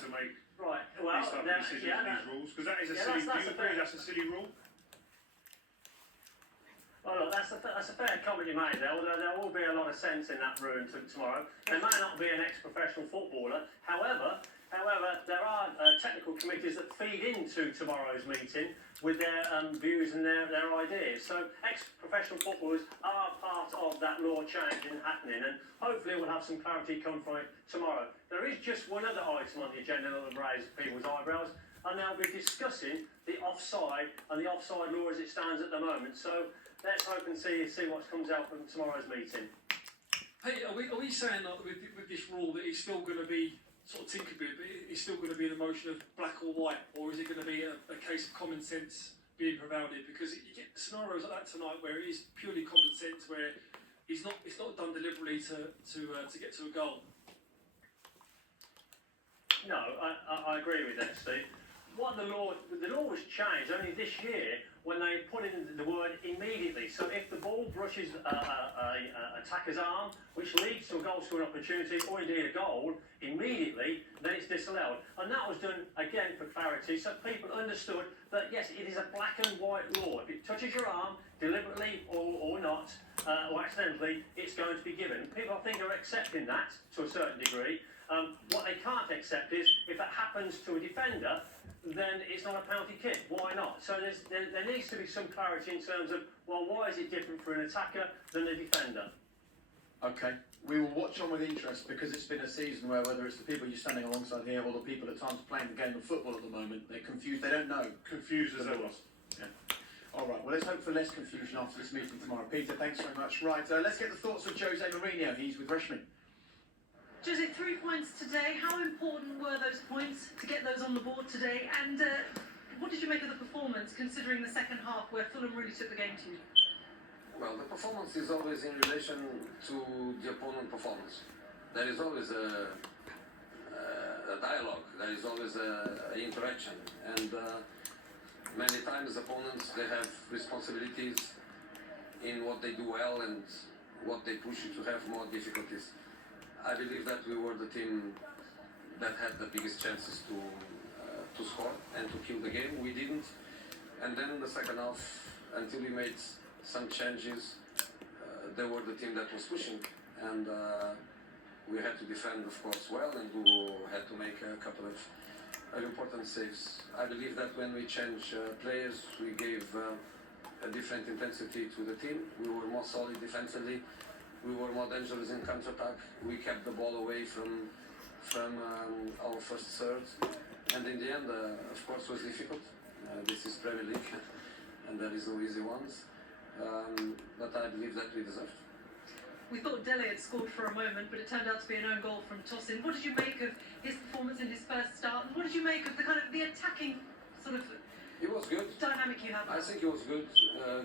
to make Well, these type of decisions and these rules? Because that is a silly. Do you agree that's a silly rule? Well, look, that's a fair comment you made there, although there will be a lot of sense in that ruling tomorrow. There may not be an ex-professional footballer, however, there are technical committees that feed into tomorrow's meeting with their views and their ideas. So ex-professional footballers are part of that law changing happening, and hopefully we'll have some clarity come from it tomorrow. There is just one other item on the agenda that will raise people's eyebrows, and they'll be discussing the offside and the offside law as it stands at the moment. So let's hope and see what comes out from tomorrow's meeting. Hey, are we saying that with this rule that it's still going to be sort of tinkered with, but it's still going to be an emotion of black or white, or is it going to be a case of common sense being prevailed in? Because you get scenarios like that tonight where it is purely common sense, where it's not done deliberately to get to a goal. No, I agree with that, Steve. The law was changed only this year when they put in the word immediately. So if the ball brushes a attacker's arm, which leads to a goal scoring opportunity or indeed a goal, immediately, then it's disallowed. And that was done, again, for clarity, so people understood that, yes, it is a black and white law. If it touches your arm, deliberately or not, or accidentally, it's going to be given. People, I think, are accepting that to a certain degree. What they can't accept is if that happens to a defender, then it's not a penalty kick. Why not? So there needs to be some clarity in terms of, well, why is it different for an attacker than a defender? Okay, we will watch on with interest, because it's been a season where, whether it's the people you're standing alongside here or the people at times playing the game of football at the moment, they're confused, they don't know. Confused as ever. Yeah. All right, well, let's hope for less confusion after this meeting tomorrow. Peter, thanks very much. Right, let's get the thoughts of Jose Mourinho. He's with Reshmi. Jose, 3 points today. How important were those points to get those on the board today? And what did you make of the performance, considering the second half where Fulham really took the game to you? Well, the performance is always in relation to the opponent performance. There is always a dialogue. There is always an interaction. And many times opponents, they have responsibilities in what they do well and what they push you to have more difficulties. I believe that we were the team that had the biggest chances to score and to kill the game. We didn't. And then in the second half, until we made some changes, they were the team that was pushing. And we had to defend, of course, well, and we had to make a couple of important saves. I believe that when we changed players, we gave a different intensity to the team. We were more solid defensively. We were more dangerous in counter-attack. We kept the ball away from our first third. And in the end, of course, was difficult. This is Premier League, and there is no easy ones. But I believe that we deserved. We thought Dele had scored for a moment, but it turned out to be an own goal from Tosin. What did you make of his performance in his first start? And what did you make of the attacking sort of It was good. dynamic you have? I think it was good.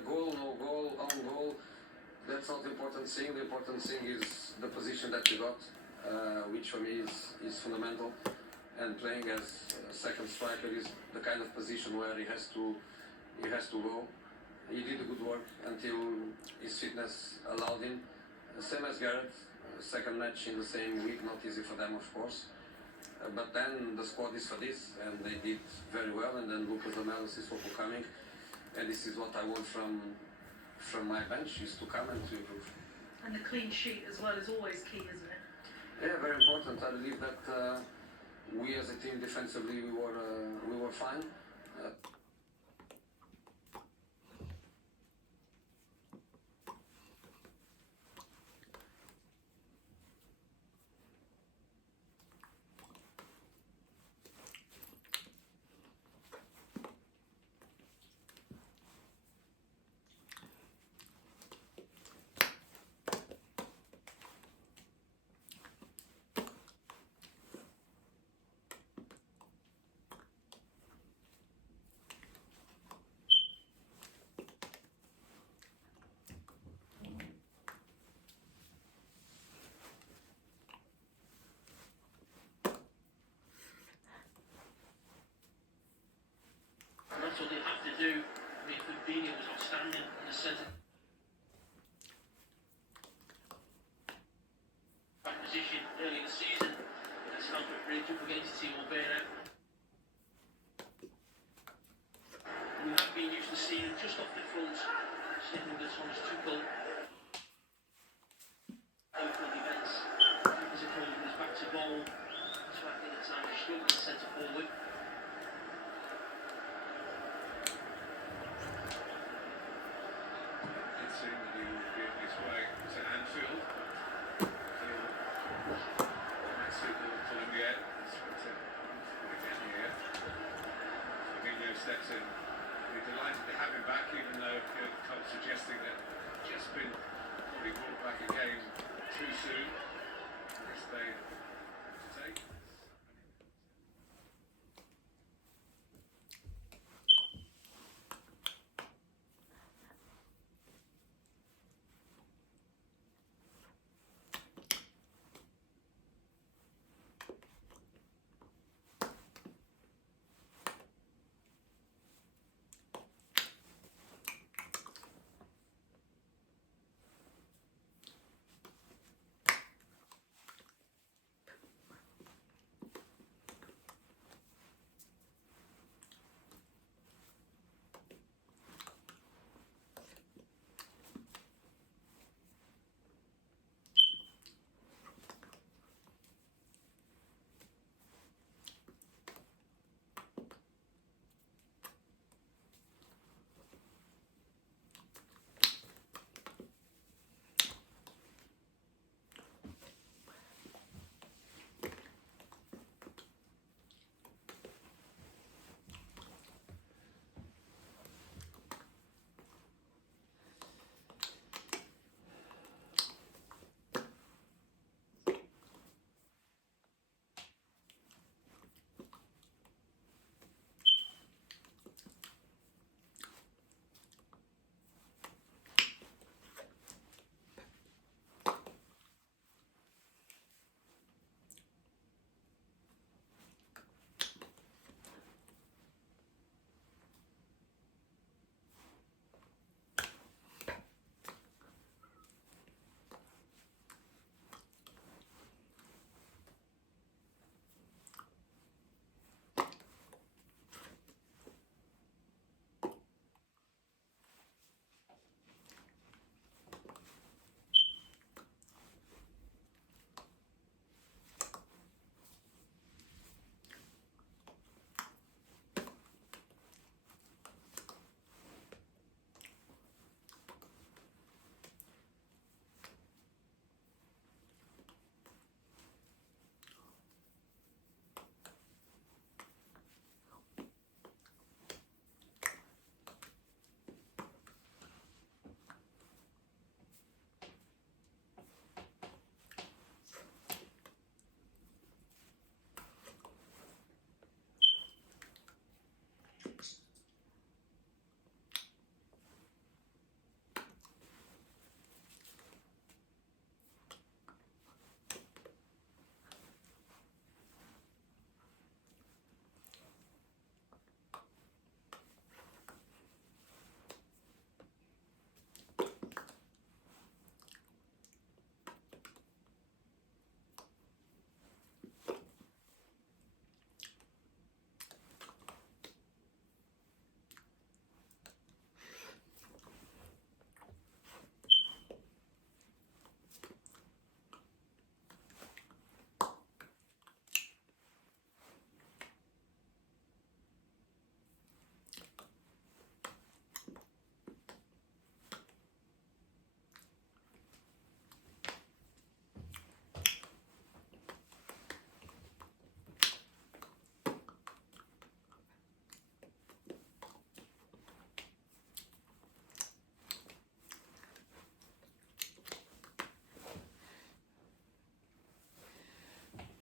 Goal, no goal, own goal. That's not the important thing. The important thing is the position that we got, which for me is fundamental. And playing as a second striker is the kind of position where he has to go. He did a good work until his fitness allowed him. Same as Gareth, second match in the same week, not easy for them, of course. But then the squad is for this, and they did very well. And then Lucas Lamelas is for coming, and this is what I want from my bench, is to come and to improve. And the clean sheet as well is always key, isn't it? Yeah, very important. I believe that we as a team defensively we were fine. edge up against Timo Werner. We have been used to seeing him just off the front, sitting under Thomas Tuchel. Local defence as a opponent is back to goal. That's why I think at times he's struggling to centre forward. It seemed that he would be on his way to Anfield. He'll pull him yet. It's again here. Firmino steps in. We're delighted to have him back, even though Klopp's suggesting that just been probably brought back again too soon. Yes, they